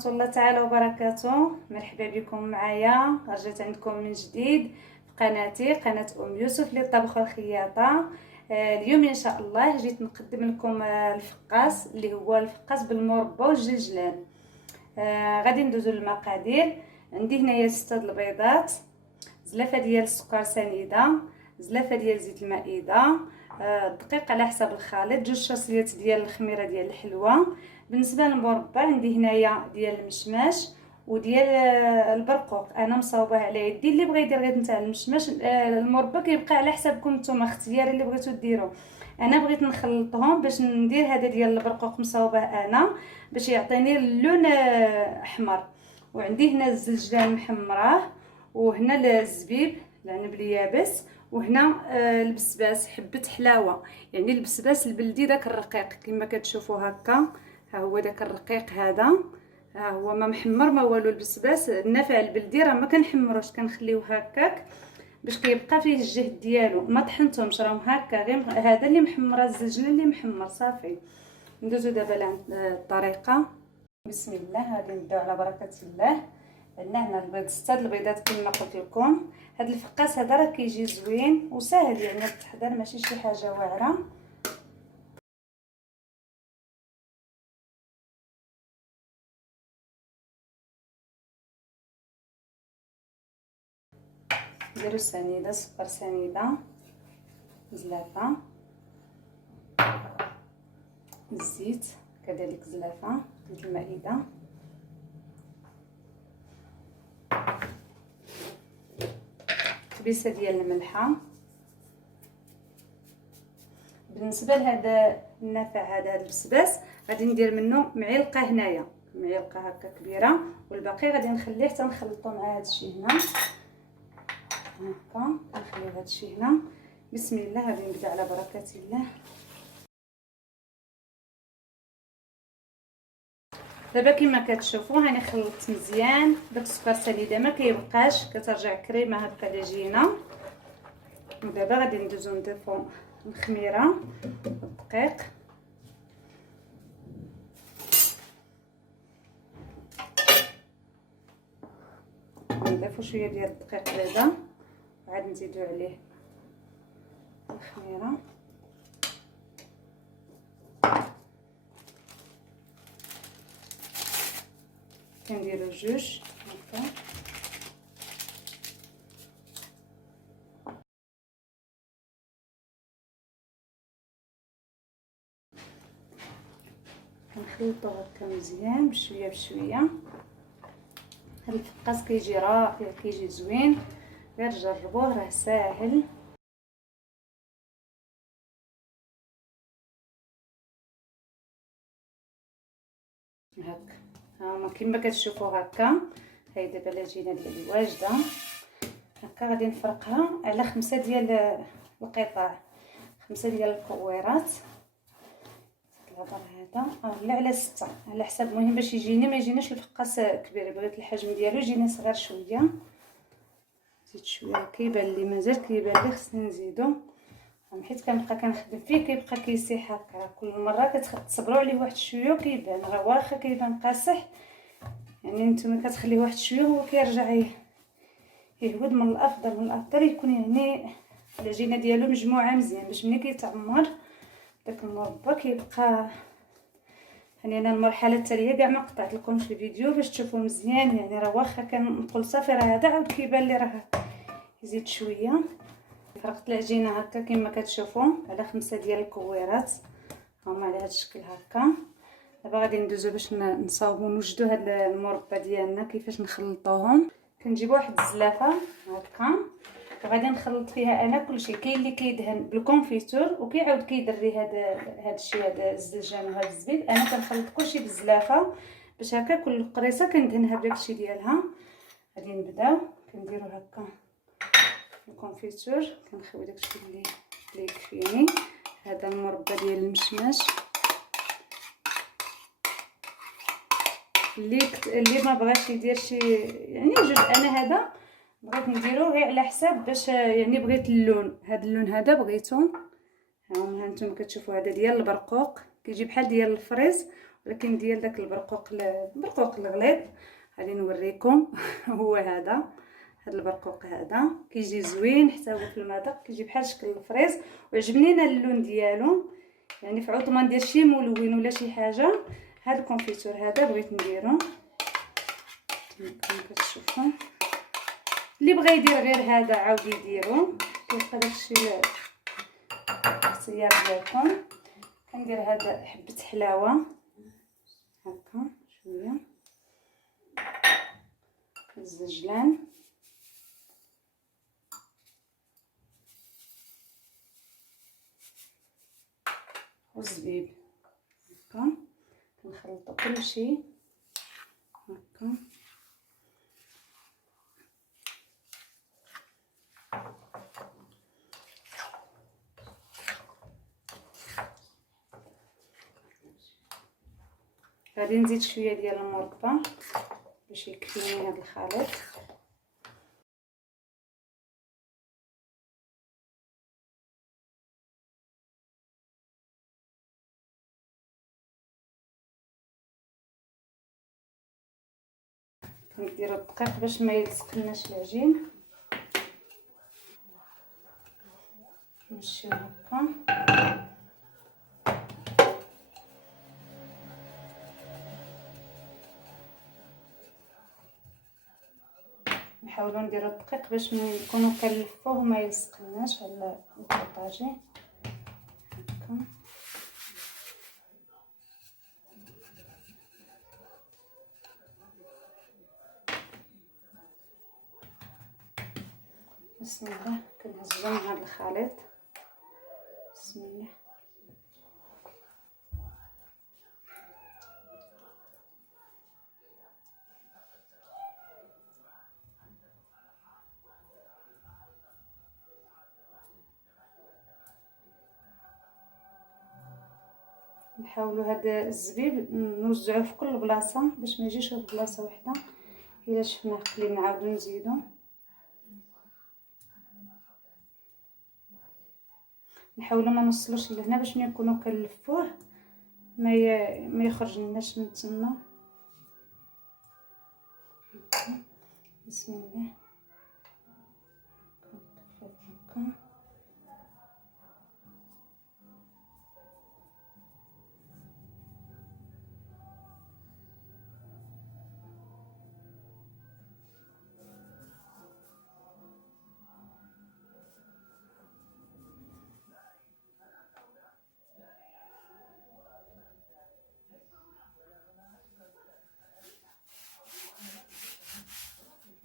ورحمة الله تعالى وبركاته. مرحبا بكم معايا، رجعت عندكم من جديد في قناتي، قناة يوسف للطبخ والخياطة. اليوم ان شاء الله جيت نقدم لكم الفقاس اللي هو الفقاس بالمربى والجلجلان. غادي ندوزو للمقادير. عندي هنايا 6 البيضات، زلافه ديال السكر سنيده، زلافه ديال زيت المائده، الدقيق على حسب الخليط، 2 شاصيات ديال الخميره ديال الحلوه. بالنسبه للمربى عندي هنايا ديال المشماش وديال البرقوق، انا مصاوبه على يدي. اللي بغى يدير غير نتاع المشماش، المربى كيبقى على حسابكم نتوما، اختيار اللي بغيتو ديروا. انا بغيت نخلطهم باش ندير هذا ديال البرقوق مصاوبه انا باش يعطيني اللون احمر. وعندي هنا الزلجلان محمراه، وهنا الزبيب العنب اليابس، وهنا البسباس حبه حلاوه، يعني البسباس البلدي داك الرقيق كما كتشوفوا هكا. ها هو داك الرقيق هذا، ها هو ما محمر ما والو. البسباس النافع البلدي راه ما كنحمروش، كنخليوه هكاك باش كيبقى فيه الجهد ديالو، ما طحنتهمش، راهم هكا غير هذا اللي محمر، الزلجلان اللي محمر صافي. ندوزو دابا للطريقه. بسم الله، غادي نبداو على بركه الله. عندنا هنا البيض، 6 البيضات كما قلت لكم. هذا الفقاس هذا راه كيجي زوين وسهل، يعني التحضير ماشي شي حاجه واعره. نديرو سنيده، سكر سنيده، زلافه، الزيت كذلك زلافه، زيت المائده، كبيسه ديال الملحه. بالنسبه لهذا النافع هذا البسباس غادي ندير منه معلقه هنايا، معلقه هكا كبيره، والباقي غادي نخليه حتى نخلطو مع هذا الشيء هنا هكا. نخليو هذا الشيء هنا. بسم الله، غادي نبدا على بركه الله. دابا كما كتشوفوا هاني خلطت مزيان، داك السكر سنيده ما كيبقاش، كترجع كريمه هكا العجينه. ودابا غادي ندوزو نضيفو الخميره والدقيق، نضيفو شويه ديال الدقيق هذا، وعاد نزيدو عليه الخميره. كنديرو 2 هكا. كنخلطو هكا مزيان بشويه بشويه. هاد الفقاس كيجي رائع، كيجي زوين، غير جربوه راه ساهل. هكا هاهما كما كتشوفوا هكا. هاي دابا العجينه ديالي واجده هكا. غادي نفرقها على 5 ديال القطع، 5 ديال الكويرات. الهضر هذا لا على 6 على حسب، المهم باش يجيني ما يجيناش الفقاس كبير، بغيت الحجم ديالو يجيني صغير شويه. زيد شويه، كيبان لي مازال كيبان لي خصني نزيدو، حيت كنبقى كنخدم فيه كيبقى كيسيح هكا. كل مره كتصبروا عليه واحد شويه وكيبان، راه واخا كيبان قاصح، يعني نتوما كتخليه واحد شويه هو كيرجع يهود. من الافضل يكون يعني العجينه ديالو مجموعه مزيان، باش ملي كيتعمر داك المربى كيبقى. يعني انا المرحله التاليه كاع ما قطعت لكمش الفيديو باش تشوفوا مزيان، يعني راه واخا كنقول صافي راه هذا عاود كيبان لي راه يزيد شويه. فرقت العجينه هكا كما كتشوفوا على 5 ديال الكويرات، هما على هذا الشكل هكا. دابا غادي ندوزو باش نصاوبو نوجدو هاد المربى ديالنا كيفاش نخلطوهم. كنجيبو واحد الزلافه هكا، وغادي نخلط فيها انا كلشي. كاين اللي كيدهن بالكونفيتور وكيعاود كيدري هذا الشيء، هذا الزلجان وهذا الزبيب. انا كنخلط كلشي بالزلافه باش هكا كل قريصه كندهنها بداكشي ديالها. غادي نبداو كنديرو هكا الكونفيتور، كنخوي داكشي اللي يكفيني. هذا المربى ديال المشماش اللي ما بغاش يدير شي يعني جوج، انا هذا بغيت نديرو غير على حساب باش يعني بغيت اللون، هذا اللون هذا بغيتو. ها نتوما كتشوفوا هذا ديال البرقوق كيجي بحال ديال الفريز، ولكن ديال داك البرقوق الغليظ. غادي نوريكم. هو هذا البرقوق هذا كيجي زوين حتى هو في المذاق، كيجي بحال شكل الفريز، وعجبني انا اللون ديالو. يعني في عوض ما ندير شي ملون ولا شي حاجه، هذا الكونفيتور هذا بغيت نديرو. كما كتشوفوا اللي بغى يدير غير هذا عاود يديرو، كيبقى داكشي الاختيار ديالكم. كندير هذا حبه حلاوه هكا شويه، الزجلان والزبيب هكا. كنخلطوا كلشي هكا. غادي نزيد شويه ديال المرقه باش يكفيني هذا الخليط. كنديروا الدقيق باش ما يلصقناش العجين. نمشيو هكا. نحاولوا نديروا الدقيق باش نكونوا كنلفوه وما يلصقناش على البوطاجي هكا. بسم الله. كنهزو مع هذا الخليط. بسم الله. نحاولوا هذا الزبيب نوزعوه في كل بلاصه باش ما يجيش في بلاصه واحده. الا شفناه قليل نعاودو نزيدو. نحاولوا ما نوصلوش لهنا باش نكونوا كنلفوه ما يخرج لناش من تما. بسم الله. هكا.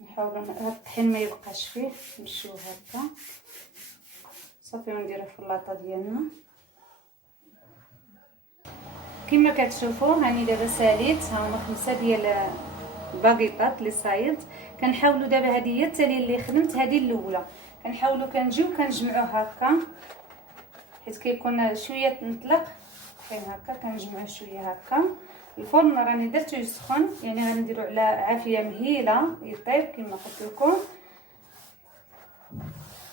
نحاولوا هاد الطحين ما يبقاش فيه. نمشيو هكا صافي ونديرو في اللاطه ديالنا. كما كتشوفوا هاني دابا ساليت. ها هما 5 ديال الباكيطات اللي صايلت. كنحاولوا دابا هذه هي التاليه اللي خدمت، هذه الاولى كنحاولوا كنجيو كنجمعوه هكا حيت كيكون شويه مطلق كاين هكا. كنجمعوه شويه هكا. الفرن راني درتو يسخن، يعني غنديرو على عافيه مهيله يطيب كما قلت لكم.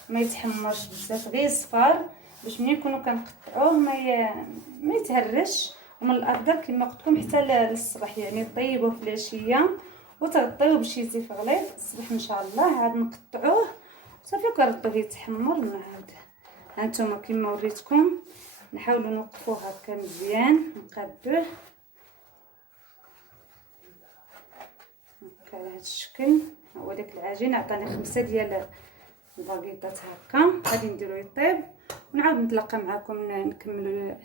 ما يتحمرش بزاف، غير صفار باش ملي نكونوا كنقطعوه ما يتهرش. ومن الافضل كما قلت لكم حتى للصباح، يعني طيبوه في العشيه وتغطيوه بشي زيت غليظ. الصباح ان شاء الله عاد نقطعوه صافي كنردوه يتحمر. نعاود هانتوما كما وريتكم. نحاولوا نوقفوه هكا مزيان، نقادوه هكا على هذا الشكل. هو داك العجين عطاني 5 ديال الباكيطات هكا. غادي نديرو يطيب ونعاود نتلاقى معكم نكملوا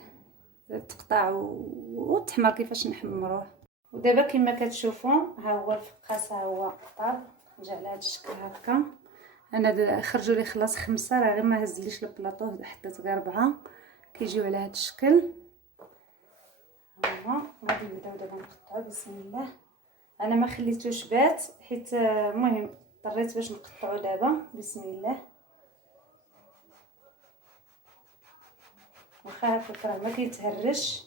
التقطاع والتحمر كيفاش نحمروه. ودابا كما كتشوفوا ها هو الفقاس، ها هو طاب جا على هذا الشكل هكا. انا خرجوا لي خلاص 5، راه غير ما هزليش البلاطو، حطيت غير 4 كيجيو على هذا الشكل. ها غادي نبداو دابا نقطعوا. بسم الله. انا ما خليتوش بات حيت المهم اضطريت باش نقطعو دابا. بسم الله. واخا هكا راه ما كيتهرش،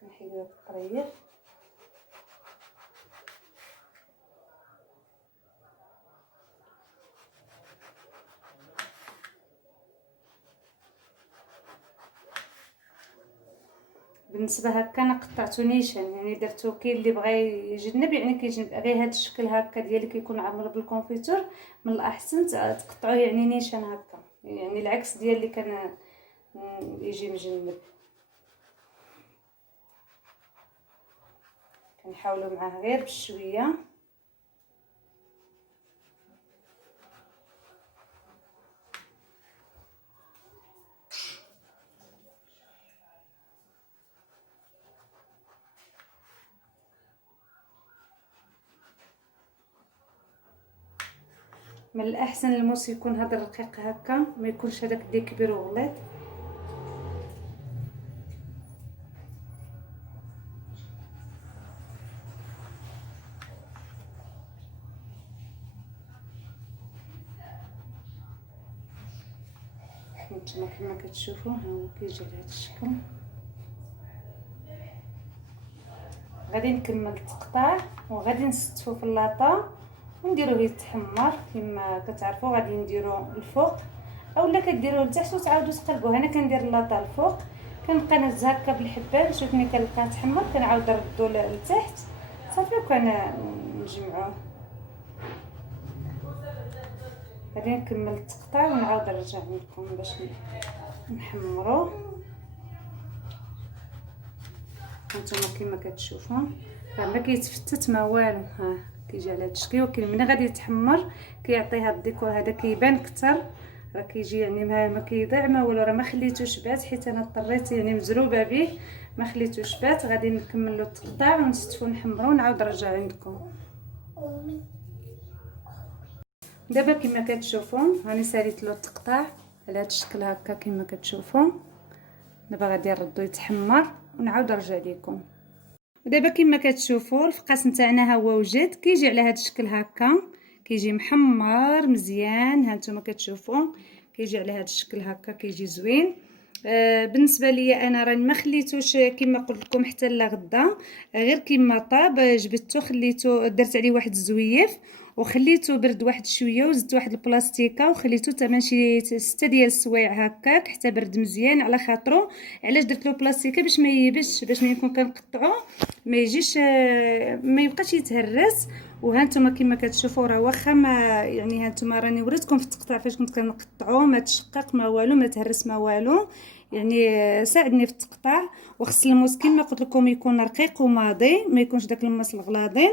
كنحيدو هاد الطريف. بالنسبه هكا انا قطعته نيشان، يعني درتو كاين اللي بغى يجنب يعني كيجنب غير هذا الشكل هكا ديال كيكون عامر بالكونفيتور، من الاحسن تقطعوه يعني نيشان هكا، يعني العكس ديال اللي كان يجي مجنب. كنحاولوا معاه غير بشويه. من الاحسن الموس يكون هذا الرقيق هكا، ما يكونش هذاك اللي كبير وغليظ. نتوما كما كتشوفوا ها هو كيجي بهذا الشكل. غادي نكمل التقطاع وغادي نستفو في اللاطه ونديروه يتحمر. كما كتعرفوا غادي نديرو الفوق اولا كديروه لتحت وتعاودوا تقلبوه. انا كندير اللاطه الفوق، كنبقى نهز هكا بالحبال، نشوف ملي كنلقاه تحمر كنعاود نردو لتحت صافي وكنجمعوه. غادي نكمل التقطاع ونعاود نرجع لكم باش نحمروه. هانتوما كما كتشوفوا راه ما كيتفتت ما والو، ها كيجي على هذا الشكل. ولكن ملي غادي يتحمر كيعطي هذا الديكور هذا كيبان اكثر، راه كيجي يعني ما كيضيع ما والو. راه ما خليتوش بات حيت انا اضطريت يعني مزروبه به ما خليتوش بات. غادي نكملوا التقطاع ونستفو نحمرو ونعاود نرجع عندكم. دابا كما كتشوفوا راني ساليت له التقطاع على هذا الشكل هكا كما كتشوفوا. دابا غادي نردو يتحمر ونعاود نرجع لكم. ودابا كما كتشوفوا الفقاس نتاعنا ها هو وجد، كيجي على هذا الشكل هكا، كيجي محمر مزيان. ها نتوما كتشوفوا كيجي على هذا الشكل هكا، كيجي زوين. بالنسبه لي انا راني ما خليتوش كما قلت لكم حتى لغدا، غير كما طاب جبدته خليته درت عليه واحد الزويف وخليته برد واحد شويه وزدت واحد البلاستيكه وخليته تمام شي 6 ديال السوايع هكاك حتى برد مزيان على خاطرو. علاش درت له بلاستيكه؟ باش ما ييبش، باش ملي نكون كنقطعو ما يجيش ما يبقاش يتهرس. وهانتوما كما كتشوفوا راه واخا ما يعني هانتوما راني وريتكم في التقطاع فاش كنت كنقطعو ما تشقق ما والو ما تهرس ما والو، يعني ساعدني في التقطاع. وخص الموس كما قلت لكم يكون رقيق وماضي، ما يكونش داك الموس الغلاضين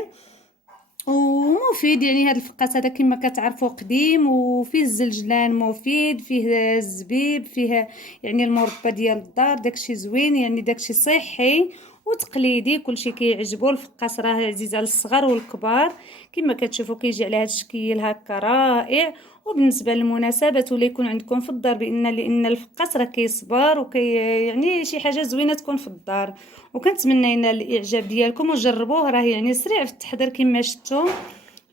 ومفيد. يعني هذا الفقاس هذا كما كتعرفوا قديم وفيه الزلجلان مفيد، فيه الزبيب، فيه يعني المربى ديال الدار، داكشي زوين يعني داكشي صحي وتقليدي كلشي كيعجبو. الفقاس راه عزيز على الصغار والكبار. كما كتشوفوا كيجي على هذا الشكل هكا رائع. وبالنسبه للمناسبات ولا يكون عندكم في الدار لان الفقاس راه كيصبر وكي يعني شي حاجه زوينه تكون في الدار. وكنتمنى ينال الاعجاب ديالكم وجربوه، راه يعني سريع في التحضير كما شفتوا،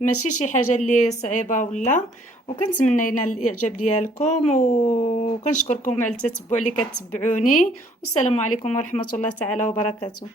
ماشي شي حاجه اللي صعيبه ولا. وكنتمنى ينال الاعجاب ديالكم وكنشكركم على التتبع اللي كتبعوني. والسلام عليكم ورحمه الله تعالى وبركاته.